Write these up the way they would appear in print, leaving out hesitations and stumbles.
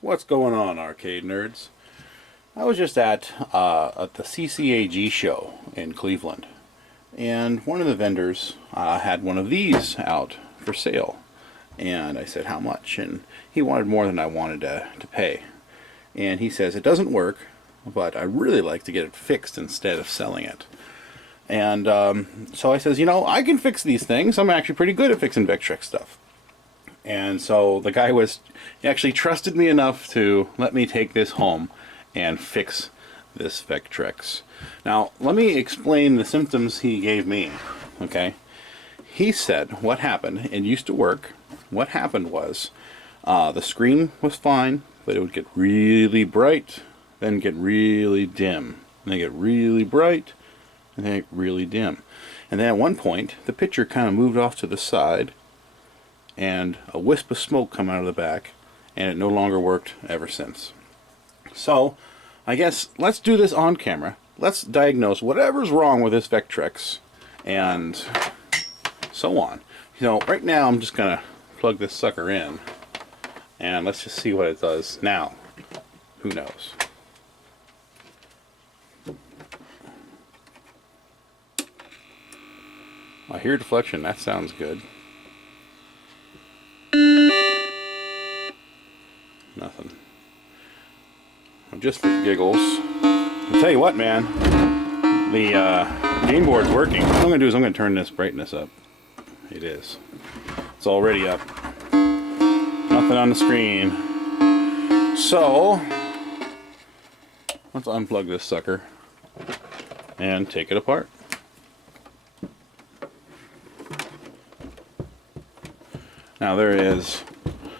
What's going on, arcade nerds? I was just at the CCAG show in Cleveland, and one of the vendors had one of these out for sale. And I said, how much? And he wanted more than I wanted to pay. And he says, it doesn't work, but I really like to get it fixed instead of selling it. And so I says, you know, I can fix these things. I'm actually pretty good at fixing Vectrex stuff. And so the guy he actually trusted me enough to let me take this home and fix this Vectrex. Now, let me explain the symptoms he gave me, okay? He said what happened, it used to work. What happened was the screen was fine, but it would get really bright, then get really dim, and then get really bright, and then get really dim. And then at one point, the picture kind of moved off to the side, and a wisp of smoke come out of the back, and it no longer worked ever since. So, I guess let's do this on camera. Let's diagnose whatever's wrong with this Vectrex, and so on. You know, right now I'm just gonna plug this sucker in, and let's just see what it does now. Who knows? I hear deflection. That sounds good. Nothing. Just for giggles. I'll tell you what, man. The game board's working. What I'm going to do is I'm going to turn this brightness up. It is. It's already up. Nothing on the screen. So, let's unplug this sucker and take it apart. Now there is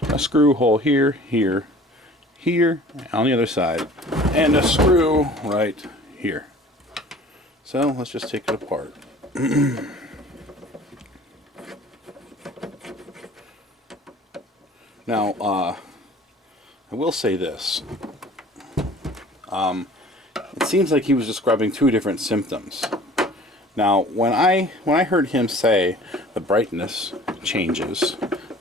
a screw hole here, here, here, on the other side, and a screw right here. So let's just take it apart. Now, I will say this. It seems like he was describing two different symptoms. Now, when I heard him say the brightness changes,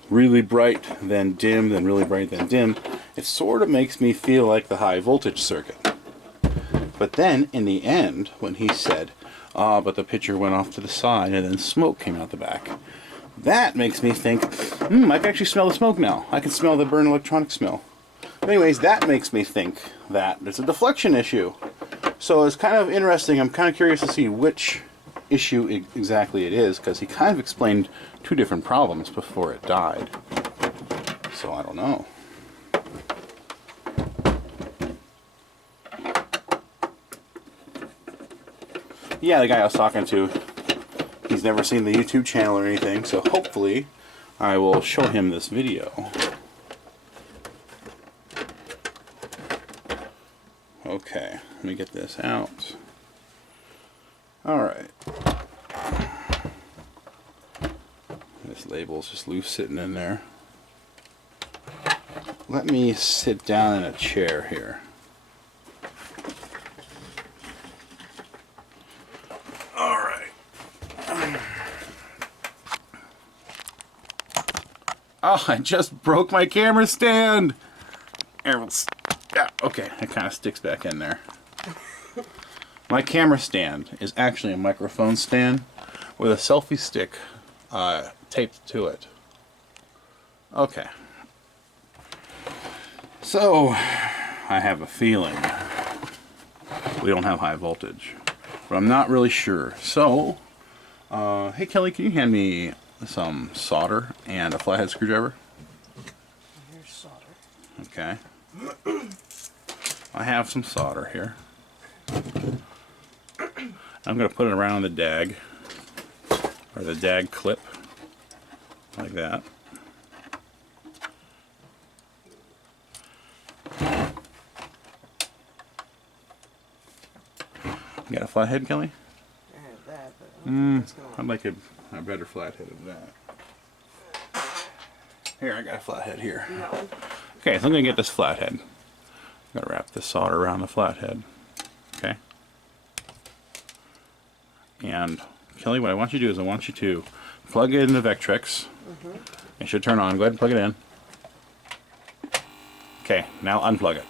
really bright, then dim, then really bright, then dim, it sort of makes me feel like the high voltage circuit. But then, in the end, when he said, but the picture went off to the side and then smoke came out the back, that makes me think, I can actually smell the smoke now. I can smell the burned electronic smell. Anyways, that makes me think that there's a deflection issue. So it's kind of interesting. I'm kind of curious to see which issue exactly it is, because he kind of explained two different problems before it died. So I don't know. Yeah, the guy I was talking to, he's never seen the YouTube channel or anything, so hopefully I will show him this video. Okay, let me get this out. Alright. This label's just loose sitting in there. Let me sit down in a chair here. Alright. Oh, I just broke my camera stand! Yeah, okay, it kind of sticks back in there. My camera stand is actually a microphone stand with a selfie stick taped to it. Okay. So, I have a feeling we don't have high voltage, but I'm not really sure. So, hey Kelly, can you hand me some solder and a flathead screwdriver? Here's solder. Okay. I have some solder here. I'm going to put it around the dag, or the dag clip, like that. You got a flathead, Kelly? I have that, but I'd like a better flathead than that. Here, I got a flathead here. Okay, so I'm going to get this flathead. I'm going to wrap this solder around the flathead. Okay. And Kelly, what I want you to do is I want you to plug it into Vectrex. It should turn on. Go ahead and plug it in. Okay, now unplug it.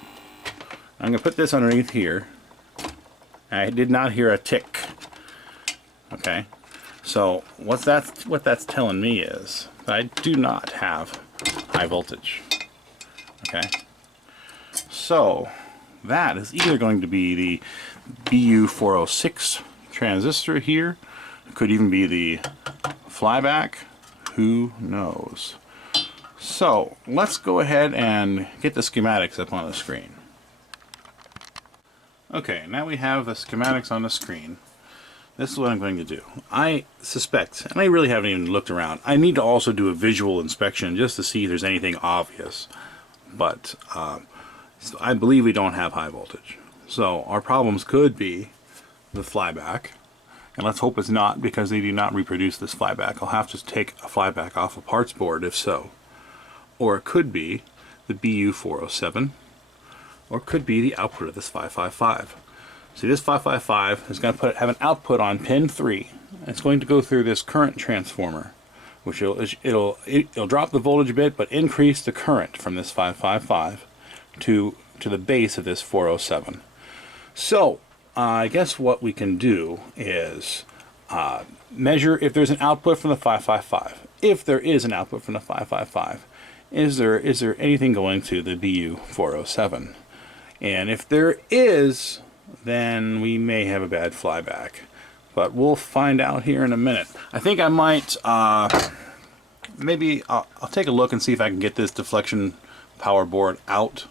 I'm going to put this underneath here. I did not hear a tick. Okay, so what that's telling me is that I do not have high voltage. Okay, so that is either going to be the BU406 transistor here. It could even be the flyback. Who knows? So let's go ahead and get the schematics up on the screen. Okay, now we have the schematics on the screen. This is what I'm going to do. I suspect, and I really haven't even looked around, I need to also do a visual inspection just to see if there's anything obvious. But I believe we don't have high voltage. So our problems could be the flyback. And let's hope it's not, because they do not reproduce this flyback. I'll have to take a flyback off a parts board if so. Or it could be the BU407. Or it could be the output of this 555. See, this 555 is going to have an output on pin 3. It's going to go through this current transformer, which it'll drop the voltage a bit, but increase the current from this 555 to the base of this 407. So I guess what we can do is measure if there's an output from the 555. If there is an output from the 555, is there anything going to the BU407? And if there is, then we may have a bad flyback. But we'll find out here in a minute. I think I might, maybe I'll take a look and see if I can get this deflection power board out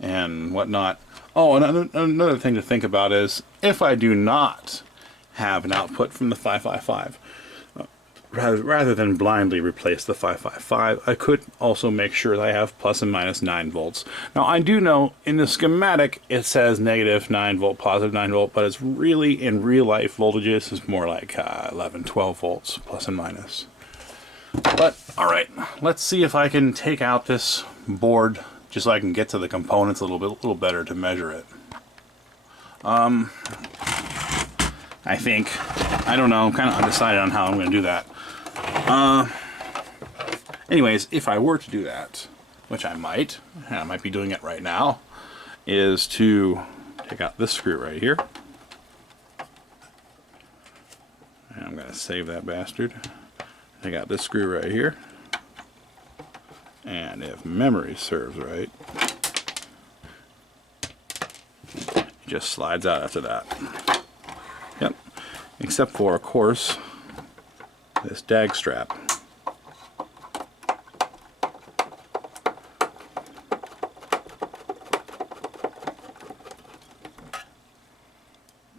and whatnot. Oh, another thing to think about is if I do not have an output from the 555, rather than blindly replace the 555, I could also make sure that I have plus and minus 9 volts. Now I do know in the schematic it says negative 9 volt, positive 9 volt, but it's really in real life voltages is more like 11, 12 volts plus and minus. But alright, let's see if I can take out this board just so I can get to the components a little better to measure it. I think, I don't know, I'm kind of undecided on how I'm going to do that. Anyways, if I were to do that, which I might be doing it right now, is to take out this screw right here. And I'm going to save that bastard. Take out this screw right here. And if memory serves right, it just slides out after that. Yep. Except for, of course, this dag strap.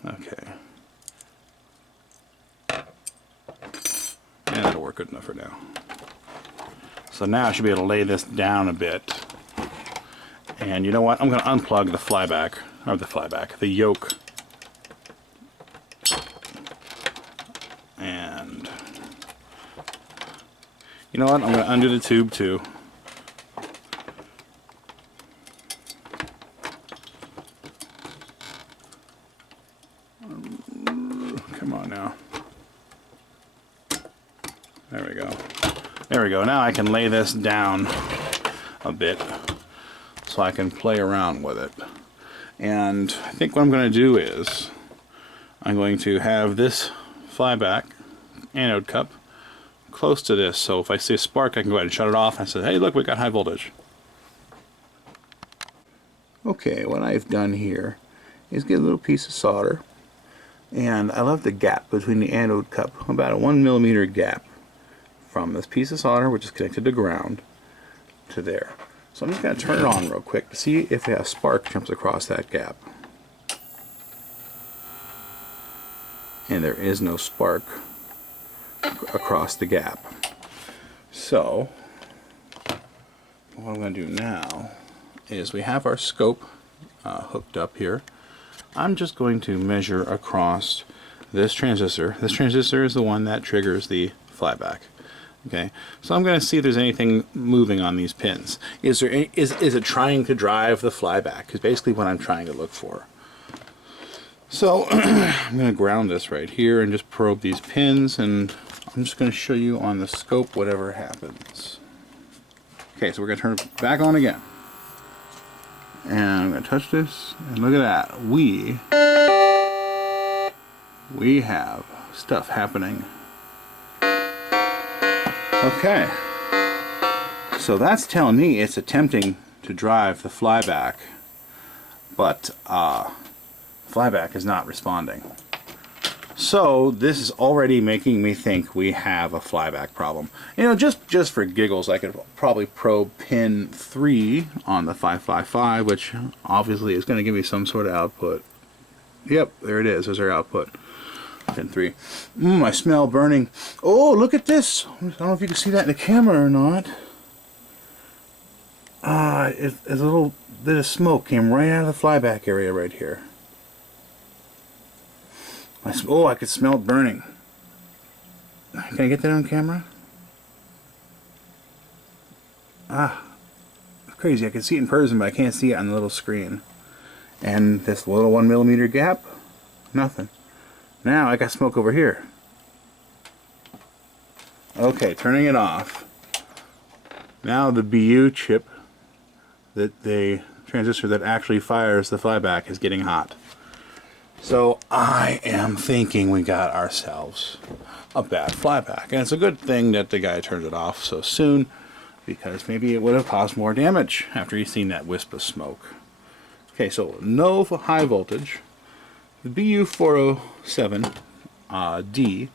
Okay. And that'll work good enough for now. So now I should be able to lay this down a bit. And you know what? I'm going to unplug the flyback, or the yoke. And you know what? I'm going to undo the tube too. Come on now. There we go. There we go. Now I can lay this down a bit so I can play around with it. And I think what I'm going to do is I'm going to have this flyback anode cup close to this, so if I see a spark I can go ahead and shut it off and say, hey look, we got high voltage. Okay, what I've done here is get a little piece of solder, and I left the gap between the anode cup, about a 1 millimeter gap from this piece of solder, which is connected to ground, to there. So I'm just going to turn it on real quick to see if a spark jumps across that gap. And there is no spark across the gap. So what I'm going to do now is we have our scope hooked up here. I'm just going to measure across this transistor. This transistor is the one that triggers the flyback. Okay, so I'm going to see if there's anything moving on these pins. Is it trying to drive the flyback? Is basically what I'm trying to look for. So I'm going to ground this right here and just probe these pins, and I'm just going to show you on the scope whatever happens. Okay, so we're going to turn it back on again. And I'm going to touch this, and look at that. We have stuff happening. Okay. So that's telling me it's attempting to drive the flyback, but flyback is not responding. So this is already making me think we have a flyback problem. You know, just for giggles, I could probably probe pin 3 on the 555, which obviously is going to give me some sort of output. Yep, there it is. There's our output. Pin 3. I smell burning. Oh, look at this. I don't know if you can see that in the camera or not. A little bit of smoke came right out of the flyback area right here. Oh, I could smell it burning. Can I get that on camera? Crazy. I can see it in person, but I can't see it on the little screen. And this little 1mm gap, nothing. Now I got smoke over here. Okay, turning it off. Now the BU chip, the transistor that actually fires the flyback, is getting hot. So I am thinking we got ourselves a bad flyback. And it's a good thing that the guy turned it off so soon, because maybe it would have caused more damage after he's seen that wisp of smoke. Okay, so no high voltage. The BU407 D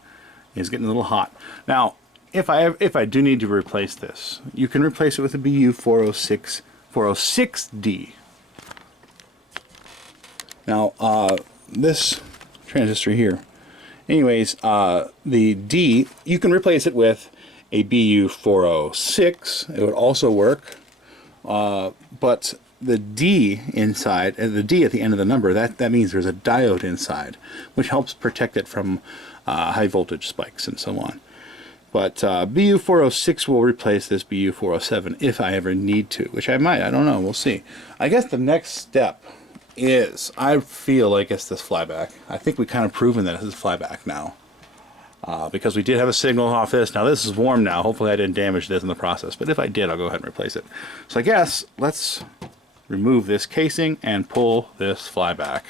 is getting a little hot. Now, if I do need to replace this, you can replace it with the BU406D. Now, this transistor here, anyways, the D, you can replace it with a BU406. It would also work, but the D inside, the D at the end of the number, that means there's a diode inside, which helps protect it from high voltage spikes and so on. But BU406 will replace this BU407 if I ever need to, which I might. I don't know. We'll see. I guess the next step is, I feel like it's this flyback. I think we've kind of proven that it's flyback now. Because we did have a signal off this. Now this is warm now. Hopefully I didn't damage this in the process. But if I did, I'll go ahead and replace it. So I guess let's remove this casing and pull this flyback.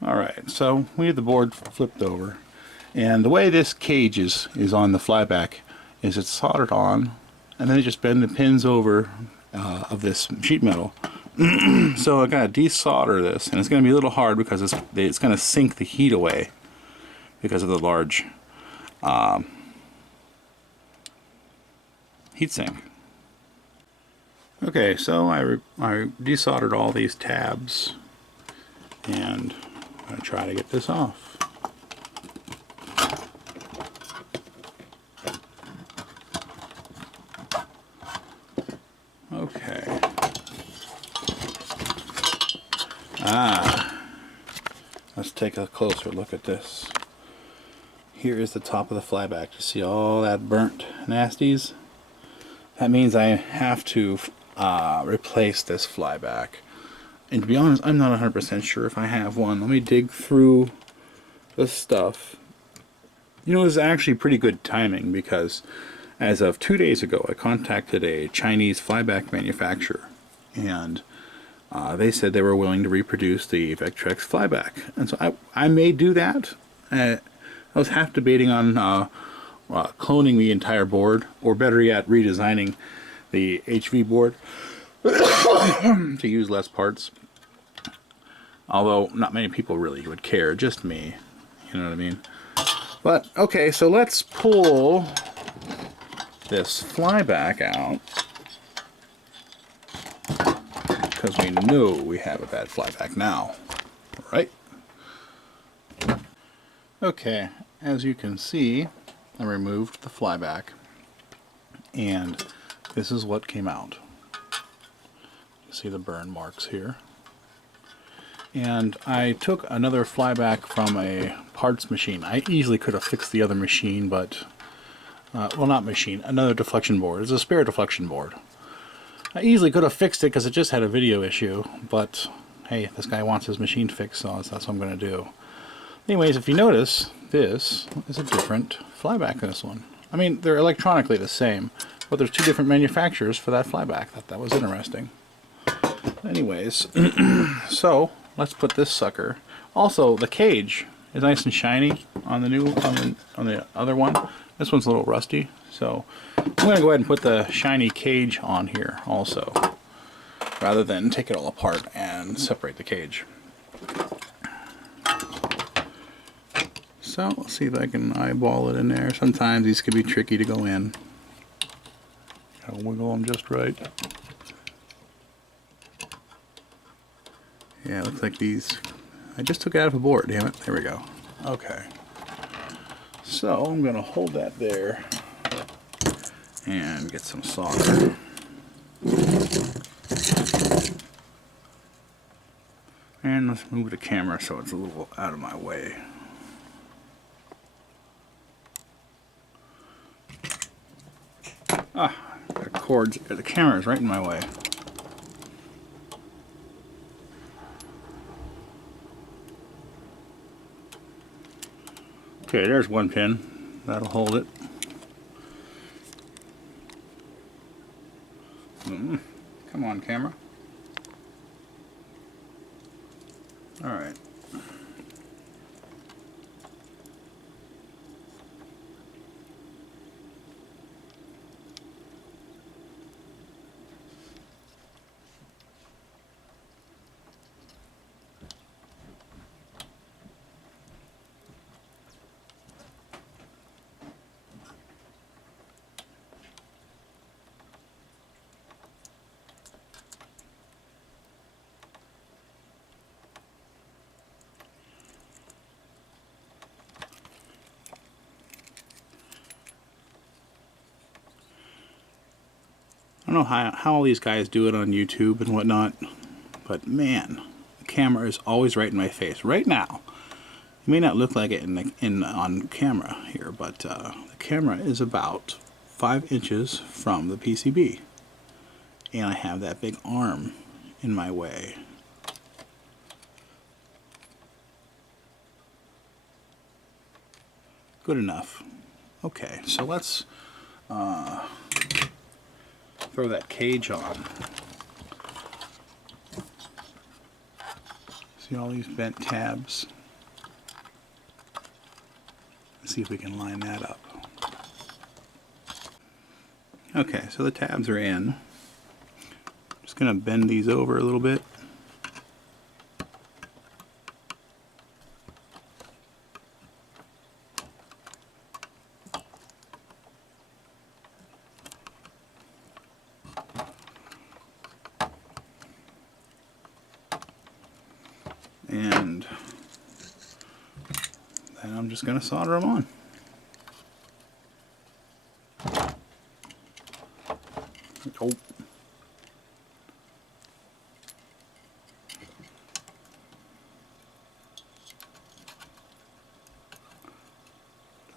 Alright, so we have the board flipped over. And the way this cage is on the flyback is it's soldered on, and then you just bend the pins over of this sheet metal. So I gotta desolder this, and it's gonna be a little hard because it's gonna sink the heat away because of the large heat sink. Okay, so I desoldered all these tabs, and I'm gonna try to get this off. Okay. Let's take a closer look at this. Here is the top of the flyback. You see all that burnt nasties? That means I have to replace this flyback. And to be honest, I'm not 100% sure if I have one. Let me dig through the stuff. You know, it was actually pretty good timing, because as of 2 days ago, I contacted a Chinese flyback manufacturer, and they said they were willing to reproduce the Vectrex flyback. And so I may do that. I was half debating on cloning the entire board, or better yet, redesigning the HV board to use less parts. Although not many people really would care, just me. You know what I mean? But okay, so let's pull this flyback out, because we know we have a bad flyback now, right? Okay, as you can see, I removed the flyback, and this is what came out. You see the burn marks here. And I took another flyback from a parts machine. I easily could have fixed the other machine, but well, not machine, another deflection board. It's a spare deflection board. I easily could have fixed it because it just had a video issue, but hey, this guy wants his machine fixed, so that's what I'm going to do. Anyways, if you notice, this is a different flyback than this one. I mean, they're electronically the same, but there's two different manufacturers for that flyback. That was interesting. Anyways, so let's put this sucker. Also, the cage is nice and shiny on the new on the other one. This one's a little rusty, so I'm going to go ahead and put the shiny cage on here also, rather than take it all apart and separate the cage. So let's see if I can eyeball it in there. Sometimes these can be tricky to go in. Gotta wiggle them just right. Yeah, it looks like these. I just took it out of a board, damn it. There we go. Okay. So I'm gonna hold that there and get some solder. And let's move the camera so it's a little out of my way. Ah, the cords, the camera is right in my way. Okay, there's one pin. That'll hold it. Come on, camera. All right. I don't know how all these guys do it on YouTube and whatnot, but man, the camera is always right in my face. Right now, it may not look like it on camera here, but the camera is about 5 inches from the PCB, and I have that big arm in my way. Good enough. Okay, so let's throw that cage on. See all these bent tabs? Let's see if we can line that up. Okay, so the tabs are in. Just gonna bend these over a little bit. And then I'm just going to solder them on. Oh.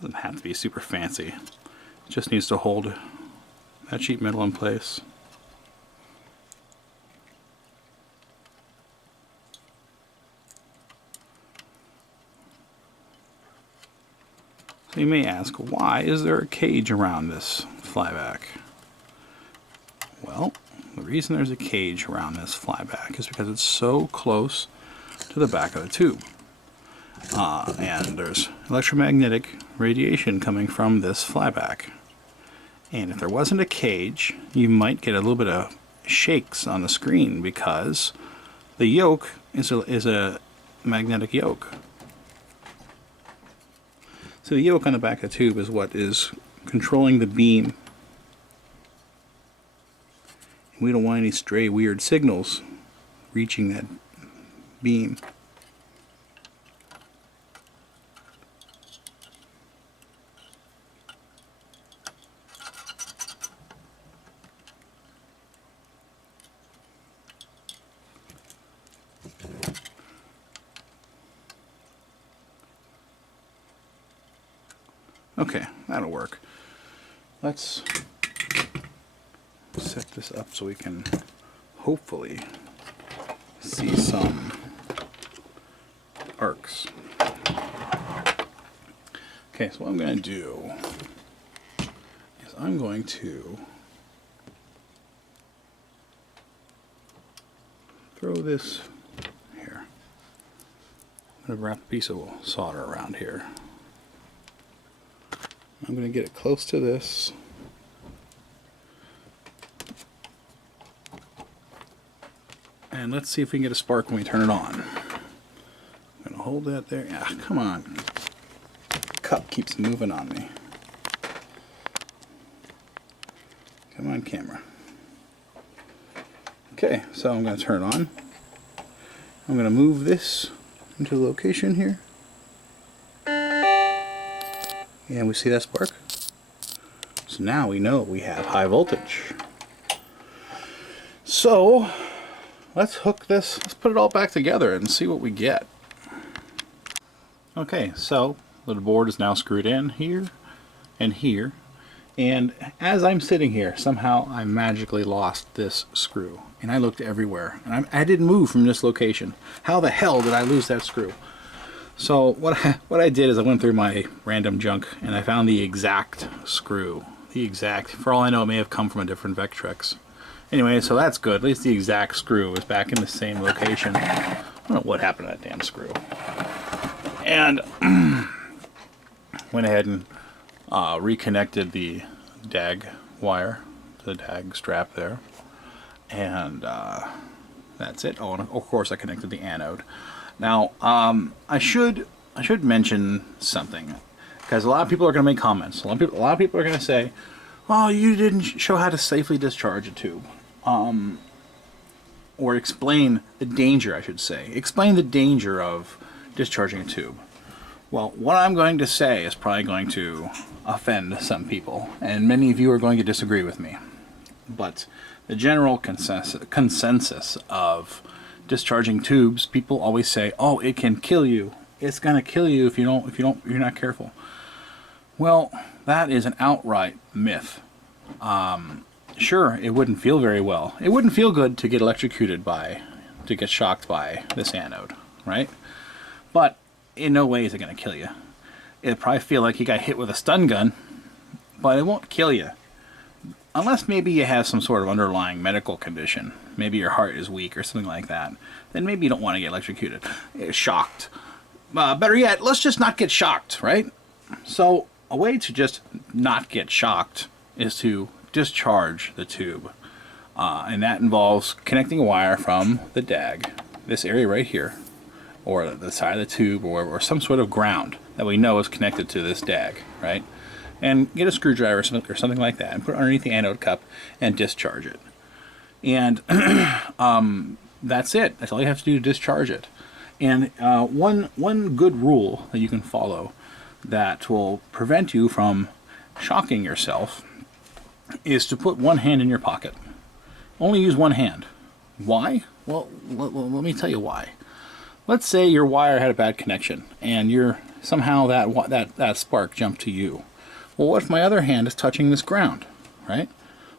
Doesn't have to be super fancy. It just needs to hold that sheet metal in place. So you may ask, why is there a cage around this flyback? Well, the reason there's a cage around this flyback is because it's so close to the back of the tube. And there's electromagnetic radiation coming from this flyback. And if there wasn't a cage, you might get a little bit of shakes on the screen because the yoke is a magnetic yoke. So the yoke on the back of the tube is what is controlling the beam. We don't want any stray weird signals reaching that beam. Okay, that'll work. Let's set this up so we can hopefully see some Okay, so what I'm going to do is I'm going to throw this here. I'm going to wrap a piece of solder around here. I'm going to get it close to this. And let's see if we can get a spark when we turn it on. I'm going to hold that there. Ah, come on. The cup keeps moving on me. Come on, camera. Okay, so I'm going to turn it on. I'm going to move this into the location here. And we see that spark. So now we know we have high voltage. So let's hook this, let's put it all back together and see what we get. Okay, so the board is now screwed in here and here. And as I'm sitting here, somehow I magically lost this screw. And I looked everywhere. And I didn't move from this location. How the hell did I lose that screw? So what I did is I went through my random junk and I found the exact screw. The exact, for all I know, it may have come from a different Vectrex. Anyway, so that's good. At least the exact screw is back in the same location. I don't know what happened to that damn screw. And went ahead and reconnected the DAG wire, the DAG strap there. And that's it. Oh, and of course I connected the anode. Now, I should mention something, because a lot of people are going to make comments. A lot of people are going to say, "Oh, you didn't show how to safely discharge a tube," or explain the danger. I should say, explain the danger of discharging a tube. Well, what I'm going to say is probably going to offend some people, and many of you are going to disagree with me. But the general consensus of discharging tubes, people always say, "Oh, it can kill you. It's gonna kill you if you're not careful." Well, that is an outright myth. Sure, it wouldn't feel very well. It wouldn't feel good to get electrocuted to get shocked by this anode, right? But in no way is it gonna kill you. It'd probably feel like you got hit with a stun gun, but it won't kill you. Unless maybe you have some sort of underlying medical condition. Maybe your heart is weak or something like that. Then maybe you don't want to get electrocuted. Shocked. Better yet, let's just not get shocked, right? So a way to just not get shocked is to discharge the tube. And that involves connecting a wire from the DAG, this area right here, or the side of the tube, or some sort of ground that we know is connected to this DAG, right? And get a screwdriver or something like that and put it underneath the anode cup and discharge it. And that's it. That's all you have to do to discharge it. And one good rule that you can follow that will prevent you from shocking yourself is to put one hand in your pocket. Only use one hand. Why? Well, let me tell you why. Let's say your wire had a bad connection and somehow that spark jumped to you. Well, what if my other hand is touching this ground, right?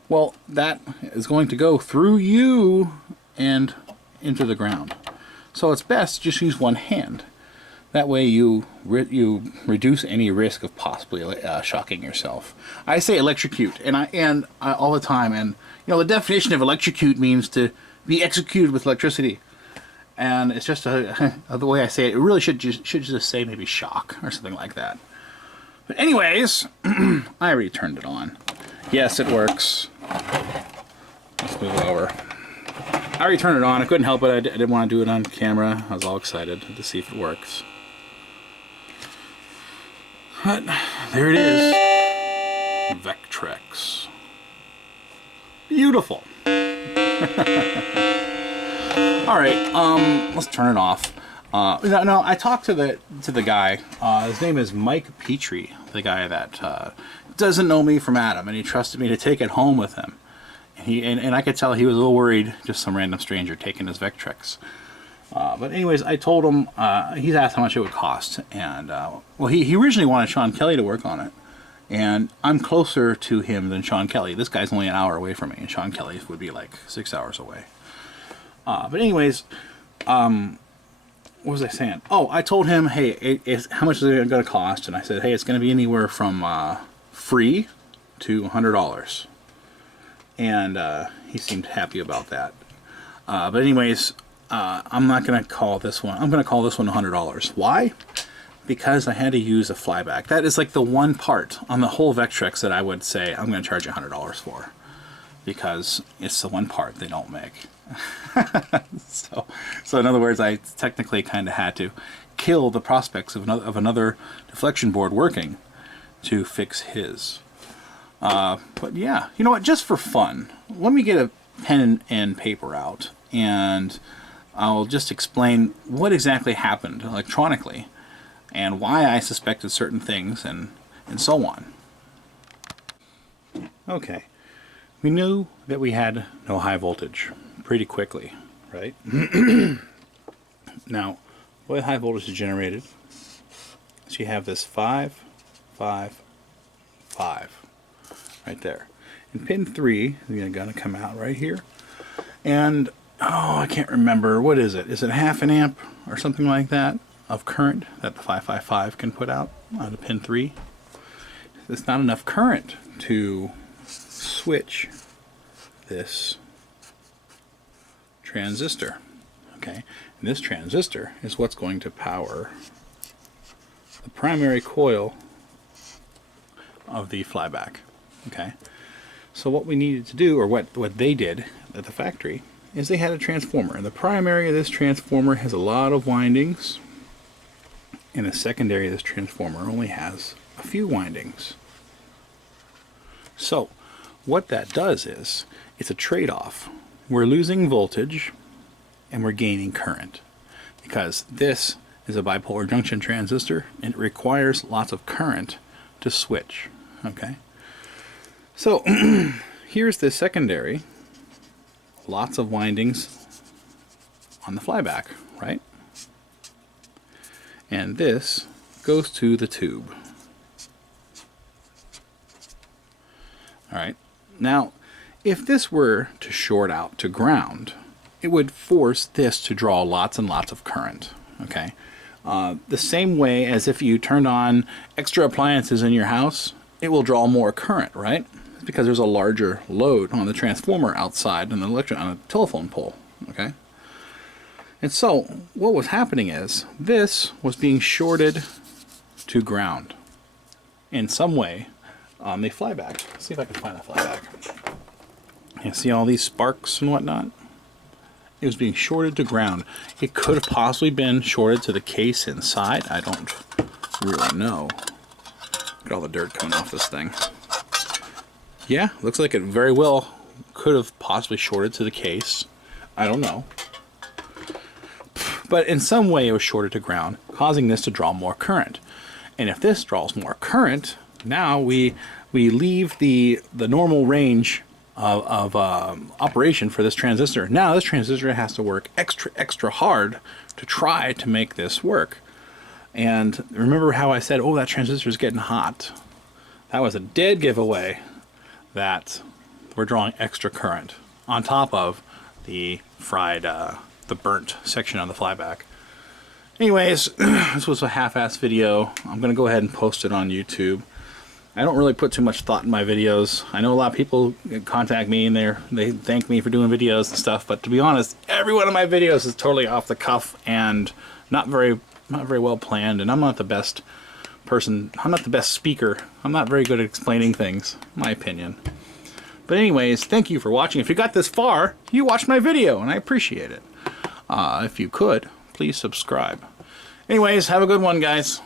Well, that is going to go through you and into the ground. So it's best to just use one hand. That way you reduce any risk of possibly shocking yourself. I say electrocute, and I all the time. And the definition of electrocute means to be executed with electricity. And it's just the way I say it. It really should just say maybe shock or something like that. But anyways, I already turned it on. Yes, it works. Let's move it over. I already turned it on. I couldn't help it. I didn't want to do it on camera. I was all excited to see if it works. But there it is. Vectrex. Beautiful. All right, let's turn it off. No, I talked to the guy. His name is Mike Petrie, the guy that doesn't know me from Adam, and he trusted me to take it home with him. And I could tell he was a little worried, just some random stranger taking his Vectrex. But anyways, I told him, he's asked how much it would cost, and well, he originally wanted Sean Kelly to work on it, and I'm closer to him than Sean Kelly. This guy's only an hour away from me, and Sean Kelly would be like 6 hours away. But anyways, what was I saying? Oh, I told him, hey, how much is it going to cost? And I said, hey, it's going to be anywhere from free to $100. And he seemed happy about that. But anyways, I'm not going to call this one. I'm going to call this one $100. Why? Because I had to use a flyback. That is like the one part on the whole Vectrex that I would say I'm going to charge you $100 for. Because it's the one part they don't make. So in other words, I technically kind of had to kill the prospects of another deflection board working to fix his. But yeah, you know what? Just for fun, let me get a pen and paper out, and I'll just explain what exactly happened electronically, and why I suspected certain things, and so on. Okay, we knew that we had no high voltage pretty quickly, right? Now, the way high voltage is generated, so you have this 5, 5, 5 right there. And pin 3 is going to come out right here. And, oh, I can't remember. What is it? Is it half an amp or something like that of current that the 555 can put out on the pin 3? It's not enough current to switch this transistor. Okay, and this transistor is what's going to power the primary coil of the flyback. Okay, so what we needed to do, or what they did at the factory, is they had a transformer, and the primary of this transformer has a lot of windings, and the secondary of this transformer only has a few windings. So what that does is it's a trade-off. We're losing voltage and we're gaining current, because this is a bipolar junction transistor and it requires lots of current to switch. Okay, so here's the secondary, lots of windings on the flyback, right? And this goes to the tube. Alright, now if this were to short out to ground, it would force this to draw lots and lots of current. Okay, the same way as if you turned on extra appliances in your house, it will draw more current, right? It's because there's a larger load on the transformer outside on a telephone pole. Okay, and so what was happening is this was being shorted to ground in some way on the flyback. Let's see if I can find the flyback. You see all these sparks and whatnot? It was being shorted to ground. It could have possibly been shorted to the case inside. I don't really know. Look at all the dirt coming off this thing. Yeah, looks like it very well could have possibly shorted to the case. I don't know. But in some way it was shorted to ground, causing this to draw more current. And if this draws more current, now we leave the normal range of operation for this transistor. Now this transistor has to work extra hard to try to make this work. And remember how I said, oh, that transistor is getting hot? That was a dead giveaway that we're drawing extra current on top of the fried, the burnt section on the flyback. Anyways, this was a half-ass video. I'm gonna go ahead and post it on YouTube. I don't really put too much thought in my videos. I know a lot of people contact me and they thank me for doing videos and stuff, but to be honest, every one of my videos is totally off the cuff and not very well planned, and I'm not the best person. I'm not the best speaker. I'm not very good at explaining things, in my opinion. But anyways, thank you for watching. If you got this far, you watched my video, and I appreciate it. If you could, please subscribe. Anyways, have a good one, guys.